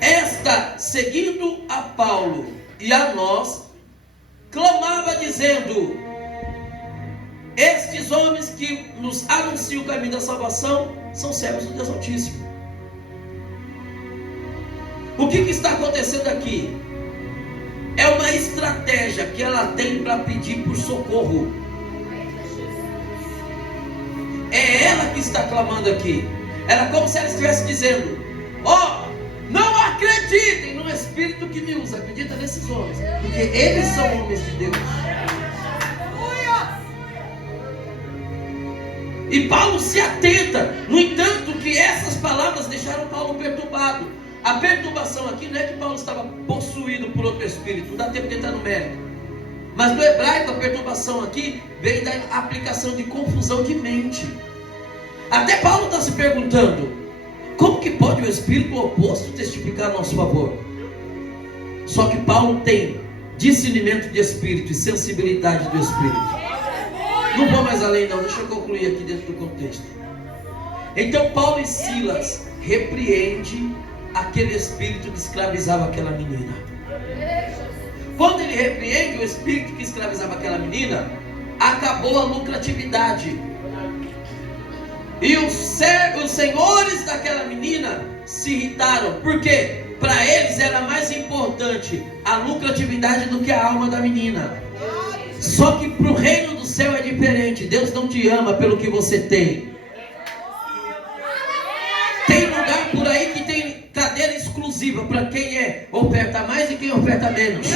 Esta, seguindo a Paulo e a nós, clamava dizendo: estes homens que nos anunciam o caminho da salvação são servos do Deus Altíssimo. O que está acontecendo aqui? É uma estratégia que ela tem para pedir por socorro. É ela que está clamando aqui. Era como se ela estivesse dizendo: ó, não acreditem no Espírito que me usa, acredita nesses homens, porque eles são homens de Deus. E Paulo se atenta. No entanto, que essas palavras deixaram Paulo perturbado. A perturbação aqui não é que Paulo estava possuído por outro espírito, não dá tempo de entrar no mérito. Mas no hebraico, a perturbação aqui vem da aplicação de confusão de mente. Até Paulo está se perguntando: como que pode o espírito oposto testificar a nosso favor? Só que Paulo tem discernimento de espírito e sensibilidade do espírito. Não vou mais além não, deixa eu concluir aqui dentro do contexto. Então Paulo e Silas repreendem aquele espírito que escravizava aquela menina. Quando ele repreende o espírito que escravizava aquela menina, acabou a lucratividade. E os senhores daquela menina se irritaram, porque para eles era mais importante a lucratividade do que a alma da menina. Só que para o reino do céu é diferente. Deus não te ama pelo que você tem. Tem lugar por aí que tem cadeira exclusiva para quem oferta mais e quem oferta menos.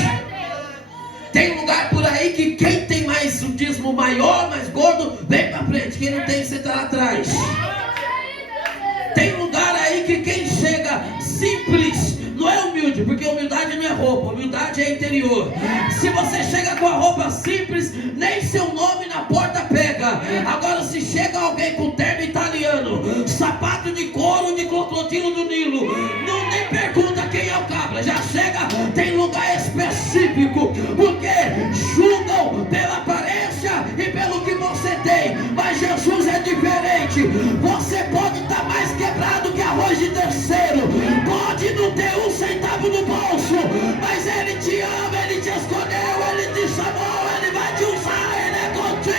Tem lugar por aí que quem tem mais um dízimo maior, mais gordo, vem para frente. Quem não tem, senta lá atrás. Tem lugar aí que quem chega simples não é humilde, porque humildade não é roupa, humildade é interior. Se você chega com a roupa simples, nem seu nome na porta pega. Agora se chega alguém com terno italiano, sapato de couro de crocodilo do Nilo, não nem pergunta quem é o cabra, já chega, tem lugar específico, porque julgam pela aparência e pelo que você tem. Mas Jesus é diferente. Você pode estar mais quebrado que arroz de terceiro, pode não ter um centavo no bolso, mas Ele te ama, Ele te escolheu, Ele te chamou, Ele vai te usar, Ele é contigo.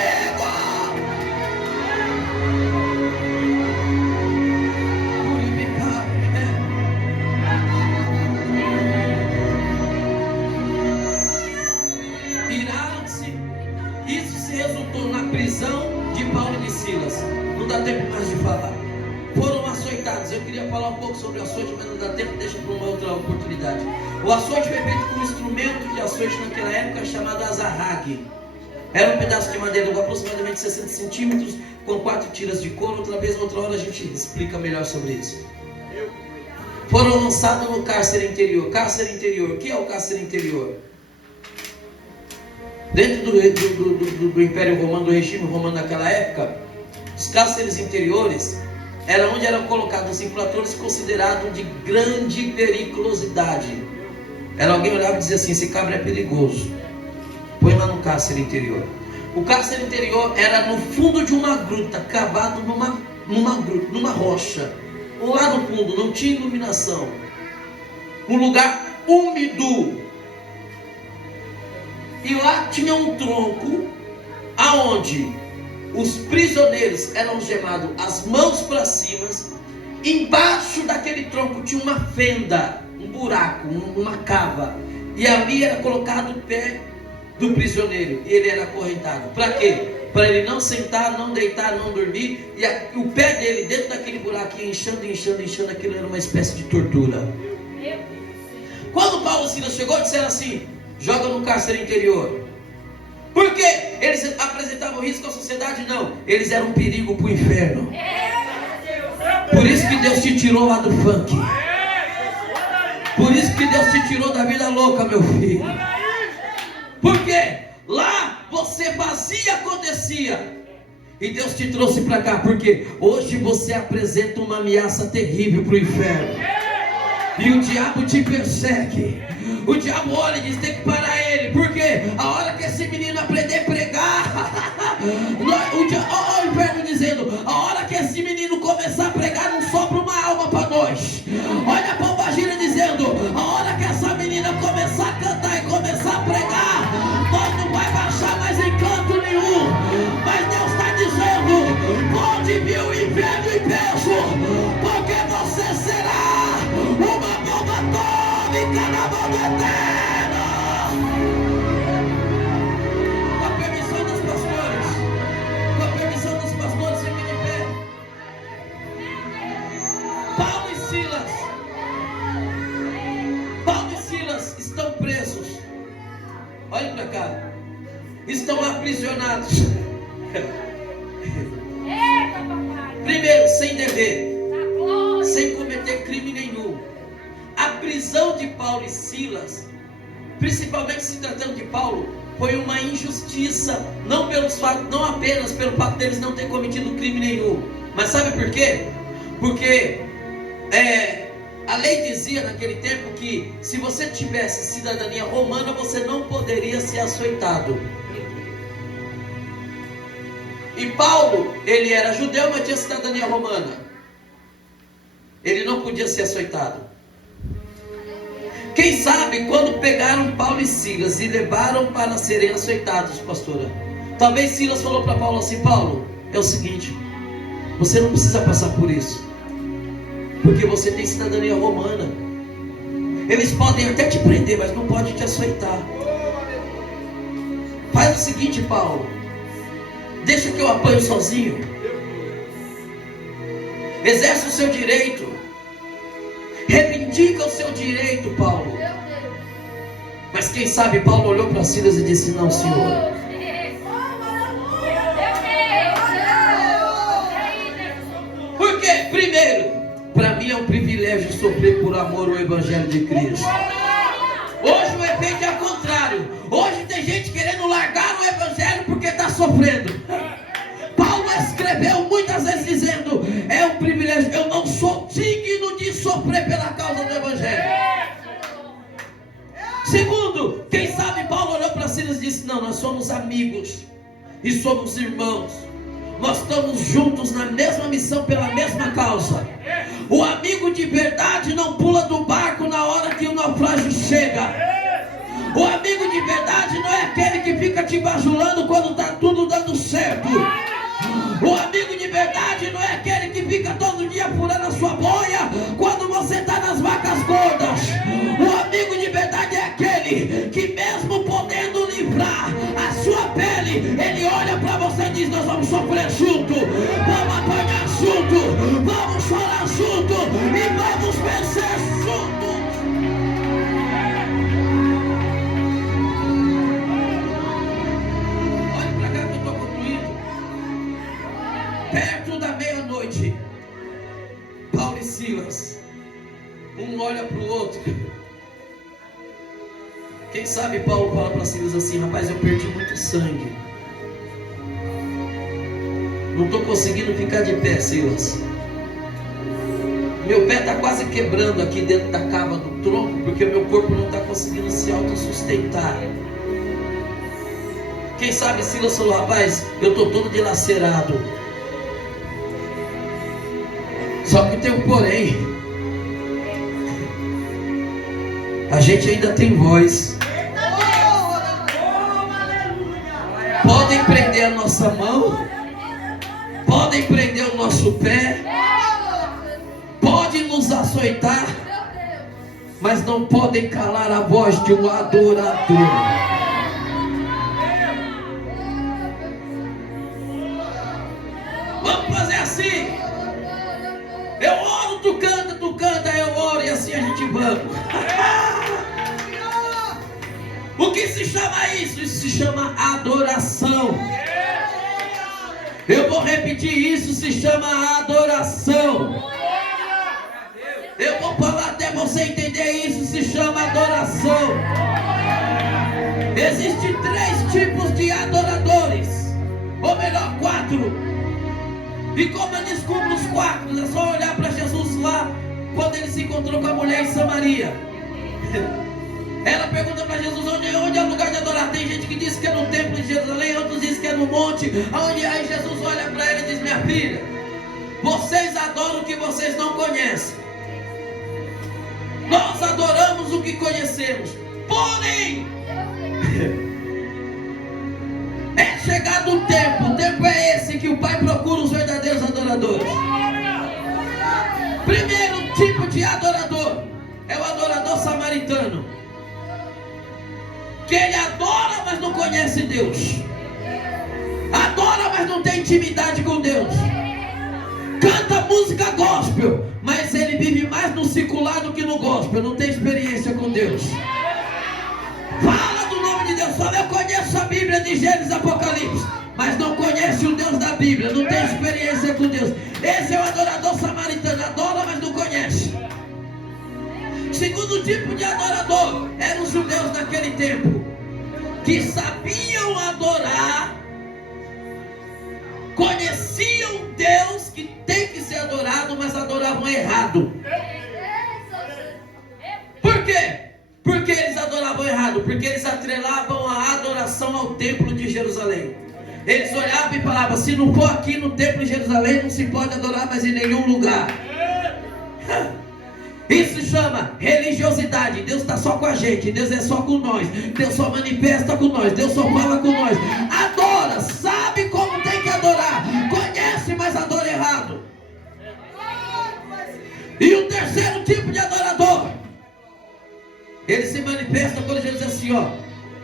Iraram-se. Isso se resultou na prisão de Paulo e de Silas. Não dá tempo mais de falar. Foram açoitados. Eu queria falar um pouco sobre o açoite, mas não dá tempo, deixa para uma outra oportunidade. O açoite foi feito com um instrumento de açoite naquela época chamado azarrague. Era um pedaço de madeira de aproximadamente 60 centímetros, com 4 tiras de couro. Outra hora a gente explica melhor sobre isso. Foram lançados no cárcere interior. Cárcere interior, o que é o cárcere interior? Dentro do Império Romano, do regime romano naquela época, os cárceres interiores era onde eram colocados os infratores considerados de grande periculosidade. Era alguém olhava e dizia assim: esse cabra é perigoso, põe lá no cárcere interior. O cárcere interior era no fundo de uma gruta, cavado numa rocha. Lá no fundo, não tinha iluminação. Um lugar úmido. E lá tinha um tronco aonde os prisioneiros eram gemados as mãos para cima. Embaixo daquele tronco tinha uma fenda, um buraco, uma cava. E ali era colocado o pé do prisioneiro. E ele era acorrentado. Para quê? Para ele não sentar, não deitar, não dormir. E o pé dele dentro daquele buraco ia inchando. Aquilo era uma espécie de tortura. Quando Paulo e Silas chegou, disseram assim: joga no cárcere interior. Por quê? Eles apresentavam risco à sociedade? Não. Eles eram um perigo para o inferno. Por isso que Deus te tirou lá do funk. Por isso que Deus te tirou da vida louca, meu filho. Por quê? Lá você fazia, acontecia. E Deus te trouxe para cá. Porque hoje você apresenta uma ameaça terrível para o inferno. E o diabo te persegue. O diabo olha e diz: tem que parar ele. Por quê? A hora que esse menino aprender a pregar, o inferno dizendo: a hora que esse menino começar a pregar, não sobra uma alma para nós. Olha a pombagira dizendo: a hora que essa menina começar a cantar e começar a pregar, nós não vai baixar mais em canto nenhum. Mas Deus está dizendo: pode vir o inferno e peso, porque você será uma bomba atômica na mão do Eterno. Com a permissão dos pastores, fiquem de pé. Paulo e Silas estão presos. Olhe para cá. Estão aprisionados. Primeiro, sem dever, sem cometer crime nenhum. A prisão de Paulo e Silas, principalmente se tratando de Paulo, foi uma injustiça, não apenas pelo fato deles não terem cometido crime nenhum. Mas sabe por quê? Porque a lei dizia naquele tempo que se você tivesse cidadania romana, você não poderia ser açoitado. E Paulo, ele era judeu, mas tinha cidadania romana. Ele não podia ser açoitado. Quem sabe quando pegaram Paulo e Silas e levaram para serem açoitados, pastora, talvez Silas falou para Paulo assim: Paulo, é o seguinte, você não precisa passar por isso, porque você tem cidadania romana. Eles podem até te prender, mas não podem te açoitar. Faz o seguinte, Paulo, deixa que eu apanho sozinho. Exerce o seu direito. Reivindica o seu direito, Paulo. Mas quem sabe Paulo olhou para Silas e disse: não, Senhor. Por quê? Primeiro, para mim é um privilégio sofrer por amor ao Evangelho de Cristo. Hoje o efeito é ao contrário. Hoje tem gente querendo largar o Evangelho porque está sofrendo. Paulo escreveu muitas vezes dizendo: é um privilégio, eu não sou digno de sofrer pela causa do Evangelho. Segundo, quem sabe Paulo olhou para Silas e disse: não, nós somos amigos e somos irmãos. Nós estamos juntos na mesma missão, pela mesma causa. O amigo de verdade não pula do barco na hora que o naufrágio chega. O amigo de verdade não é aquele que fica te bajulando quando está tudo dando certo. O amigo de verdade não é aquele que fica todo dia furando a sua boia quando você está nas vacas gordas. O amigo de verdade é aquele que, mesmo podendo livrar a sua pele, ele olha para você e diz: nós vamos sofrer junto, vamos apanhar junto, vamos chorar junto e vamos vencer. um olha para o outro. Quem sabe Paulo fala para Silas assim: rapaz, eu perdi muito sangue, não estou conseguindo ficar de pé, Silas. Meu pé está quase quebrando aqui dentro da cava do tronco, porque meu corpo não está conseguindo se autossustentar. Quem sabe Silas falou: rapaz, eu estou todo dilacerado. Só que tem um porém. A gente ainda tem voz. Podem prender a nossa mão, podem prender o nosso pé, podem nos açoitar, mas não podem calar a voz de um adorador. Vamos fazer assim. Eu oro, tu canta, eu oro, e assim a gente vamos. O que se chama isso? Isso se chama adoração. Eu vou repetir, isso se chama adoração. Eu vou falar até você entender, isso se chama adoração. Existem 3 tipos de adoradores, ou melhor, 4. E como eu descubro os 4? É só olhar para Jesus lá, quando ele se encontrou com a mulher em Samaria. Ela pergunta para Jesus: onde é o lugar de adorar? Tem gente que diz que é no templo de Jerusalém, outros dizem que é no monte. Aí Jesus olha para ela e diz: minha filha, vocês adoram o que vocês não conhecem. Nós adoramos o que conhecemos. Porém, é chegado o tempo é esse que o Pai procura os verdadeiros adoradores. Primeiro tipo de adorador é o adorador samaritano, que ele adora, mas não conhece Deus. Adora, mas não tem intimidade com Deus. Canta música gospel, mas ele vive mais no secular do que no gospel. Não tem experiência com Deus. Fala do nome de Deus, fala: eu conheço a Bíblia de Gênesis, Apocalipse, mas não conhece o Deus da Bíblia. Não tem experiência com Deus. Esse é o adorador samaritano. Adora, mas não conhece. Segundo tipo de adorador eram os judeus naquele tempo, que sabiam adorar, conheciam Deus que tem que ser adorado, mas adoravam errado. Por quê? Porque eles adoravam errado, porque eles atrelavam a adoração ao templo de Jerusalém. Eles olhavam e falavam: se não for aqui no templo de Jerusalém, não se pode adorar mais em nenhum lugar. Isso se chama religiosidade. Deus está só com a gente, Deus é só com nós, Deus só manifesta com nós, Deus só fala com nós. Adora, sabe como tem que adorar, conhece, mas adora errado. E o terceiro tipo de adorador, ele se manifesta quando Jesus diz assim, ó,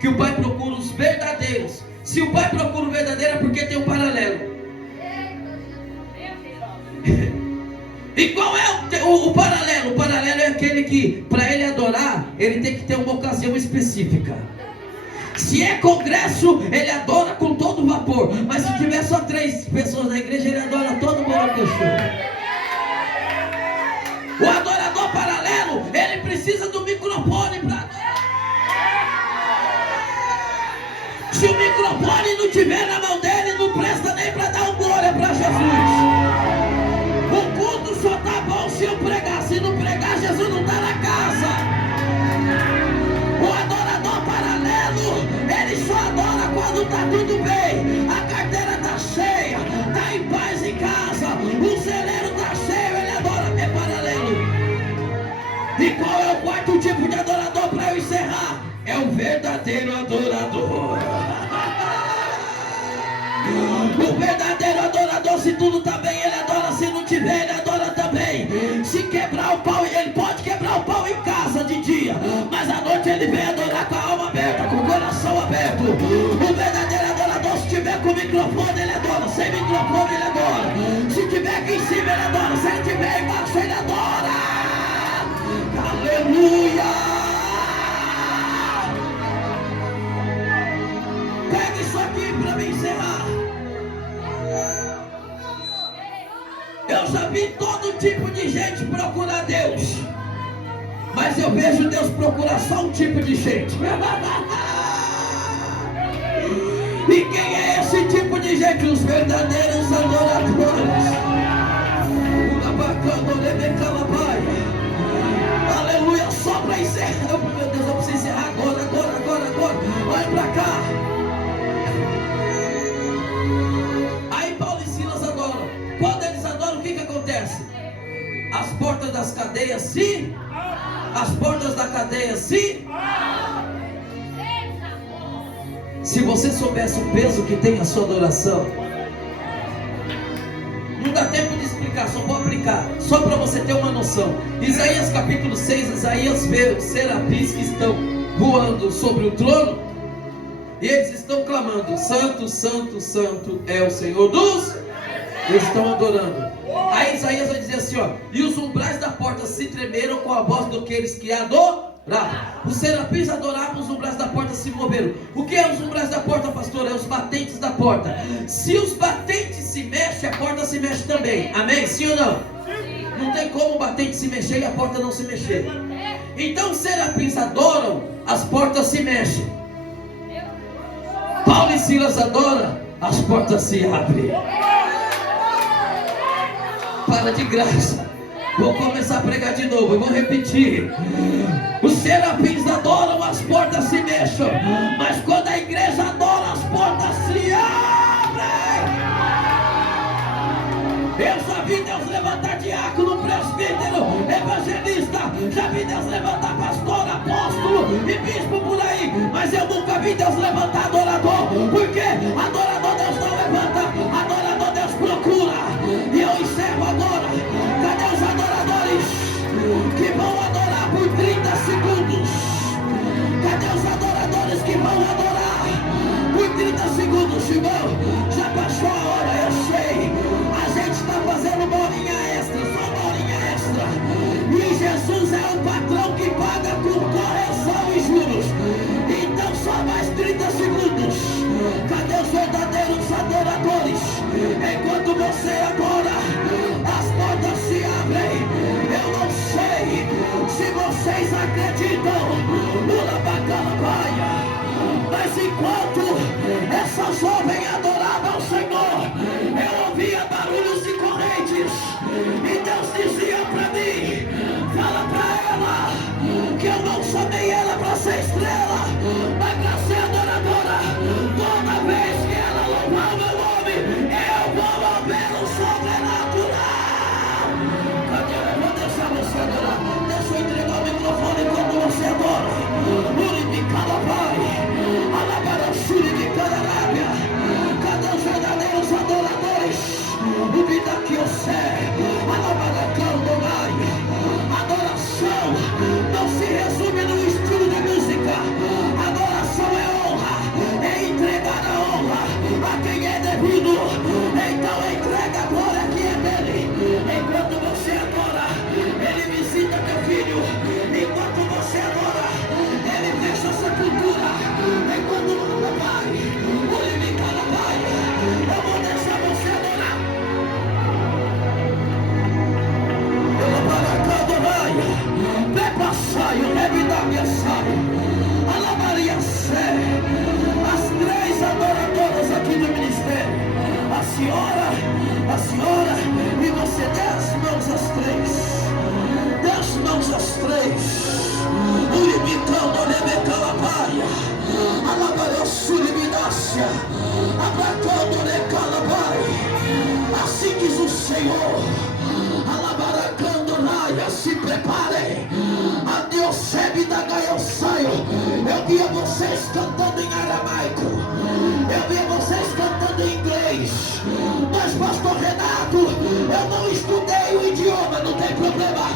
que o Pai procura os verdadeiros. Se o Pai procura o verdadeiro, é porque tem um paralelo. E qual é o paralelo? O paralelo é aquele que, para ele adorar, ele tem que ter uma ocasião específica. Se é congresso, ele adora com todo vapor. Mas se tiver só 3 pessoas na igreja, ele adora todo mundo. O adorador paralelo, ele precisa do microfone para adorar. Se o microfone não tiver na mão dele, não presta nem para dar um glória para Jesus. O culto só tá bom se eu pregar. Se não pregar, Jesus não está na casa. O adorador paralelo, ele só adora quando está tudo bem. A carteira está cheia, está em paz em casa, o celeiro está cheio, ele adora. É paralelo. E qual é o quarto tipo de adorador para eu encerrar? É o verdadeiro adorador. O verdadeiro adorador, se tudo está bem, ele adora. Se não tiver, ele adora também. Se quebrar o pau, ele pode quebrar o pau em casa de dia, mas à noite ele vem adorar com a alma aberta, com o coração aberto. O verdadeiro adorador, se tiver com o microfone, ele adora. Sem microfone, ele adora. Se tiver aqui em cima, ele adora. Se ele tiver embaixo, ele adora. Aleluia! Pega isso aqui para me encerrar. Eu já vi todo tipo de gente procurar Deus. Mas eu vejo Deus procurar só um tipo de gente. E quem é esse tipo de gente? Os verdadeiros adoradores. Aleluia, só para encerrar. Meu Deus, eu preciso encerrar agora. Olha para cá. Aí Paulo e Silas adoram. Quando eles adoram, o que acontece? As portas das cadeias se... As portas da cadeia se... Se você soubesse o peso que tem a sua adoração, não dá tempo de explicar, só vou aplicar, só para você ter uma noção. Isaías capítulo 6, Isaías vê os serafins que estão voando sobre o trono, e eles estão clamando: Santo, Santo, Santo é o Senhor dos... Eles estão adorando. Aí Isaías vai dizer assim, ó: e os umbrais da porta se tremeram com a voz daqueles que adoravam. Os serafins adoravam, os umbrais da porta se moveram. O que é os umbrais da porta, pastor? É os batentes da porta. Se os batentes se mexem, a porta se mexe também. Amém? Sim ou não? Não tem como o batente se mexer e a porta não se mexer. Então os serafins adoram, as portas se mexem. Paulo e Silas adoram, as portas se abrem. Para de graça. Vou começar a pregar de novo, eu vou repetir. Os serafins adoram, as portas se mexem. Mas quando a igreja adora, as portas se abrem. Eu já vi Deus levantar diácono, presbítero, evangelista. Já vi Deus levantar pastor, apóstolo e bispo por aí. Mas eu nunca vi Deus levantar adorador. Porque adorador Deus não levanta, adorador Deus procura. E eu encerro agora. Cadê os adoradores que vão adorar por 30 segundos? Cadê os adoradores que vão adorar por 30 segundos, irmão? Já passou a hora, eu sei. A gente está fazendo uma horinha extra, só uma horinha extra. E Jesus é o patrão que paga por correção e juros. Então só mais 30 segundos. Cadê os verdadeiros adoradores? Enquanto você adora, as portas se abrem. Eu não sei se vocês acreditam no Labacalabaia, mas enquanto essa jovem adorava ao Senhor, eu ouvia barulhos de correntes, e Deus dizia para mim: fala para ela que eu não chamei ela para ser estrela, mas para ser adoradora. Toda vez que ela louvar o meu nome, eu vou mover o sobrenatural. Cadê? Eu vou deixar você adorar. Deixa eu entregar o microfone enquanto você adora. Uribicalabai, Alabarachuribicalarábia. Cadê os verdadeiros adoradores? O vida que eu sei, Alabaracandonai. Adoração não se resume no estilo de música. Adoração é honra, é entregar a honra a quem é devido. Então entrega a glória que é dele. Enquanto você adora, ele visita teu filho. Enquanto você adora, ele fecha a sepultura. Enquanto você vai, o limite vai. Eu vou deixar você adorar. Prepassaio, revidamia saio, alabaria sé. As três adoradoras aqui do ministério, a senhora, e você dê as mãos às três. Dê as mãos às três. Uibicando, lebecalabaia, alabaria suribidácia, abracando, recalabai. Assim diz o Senhor. Se preparem, a Deus da Gaia saio. Eu via vocês cantando em aramaico, eu via vocês cantando em inglês, mas pastor Renato, eu não estudei o idioma, não tem problema.